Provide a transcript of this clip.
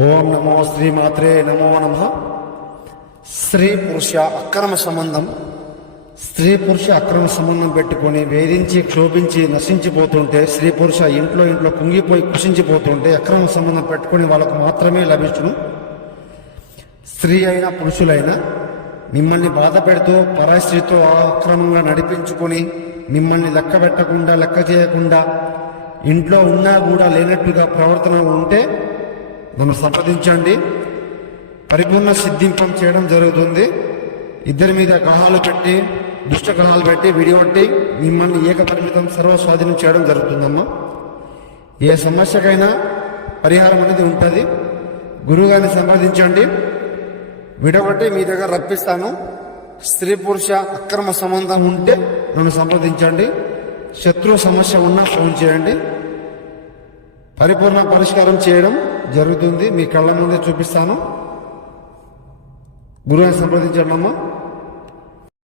ఓం నమో శ్రీమాత్రే నమో నమ. స్త్రీ పురుష అక్రమ సంబంధం. స్త్రీ పురుష అక్రమ సంబంధం పెట్టుకొని వేధించి క్షోభించి నశించిపోతుంటే స్త్రీ పురుష ఇంట్లో ఇంట్లో కుంగిపోయి కుషించిపోతుంటే అక్రమ సంబంధం పెట్టుకొని వాళ్ళకు మాత్రమే లభించును. స్త్రీ అయినా పురుషులైనా మిమ్మల్ని బాధ పెడుతూ పరాయి అక్రమంగా నడిపించుకొని మిమ్మల్ని లెక్క పెట్టకుండా లెక్క చేయకుండా ఇంట్లో ఉన్నా కూడా లేనట్టుగా ప్రవర్తన ఉంటే నన్ను సంప్రదించండి. పరిపూర్ణ సిద్ధింపం చేయడం జరుగుతుంది. ఇద్దరి మీద గ్రహాలు పెట్టి దుష్ట గ్రహాలు పెట్టి విడిగొట్టి మిమ్మల్ని ఏకపరిమితం సర్వ స్వాధీనం చేయడం జరుగుతుందమ్మా. ఏ సమస్యకైనా పరిహారం అనేది ఉంటుంది. గురువుగారిని సంప్రదించండి. విడగొట్టి మీ దగ్గర రప్పిస్తాను. స్త్రీ పురుష అక్రమ సంబంధం ఉంటే నన్ను సంప్రదించండి. శత్రు సమస్య ఉన్నా ఫోన్ చేయండి. పరిపూర్ణ పరిష్కారం చేయడం జరుగుతుంది. మీ కళ్ళ ముందే చూపిస్తాను. గురువుని సంప్రదించండి అమ్మా.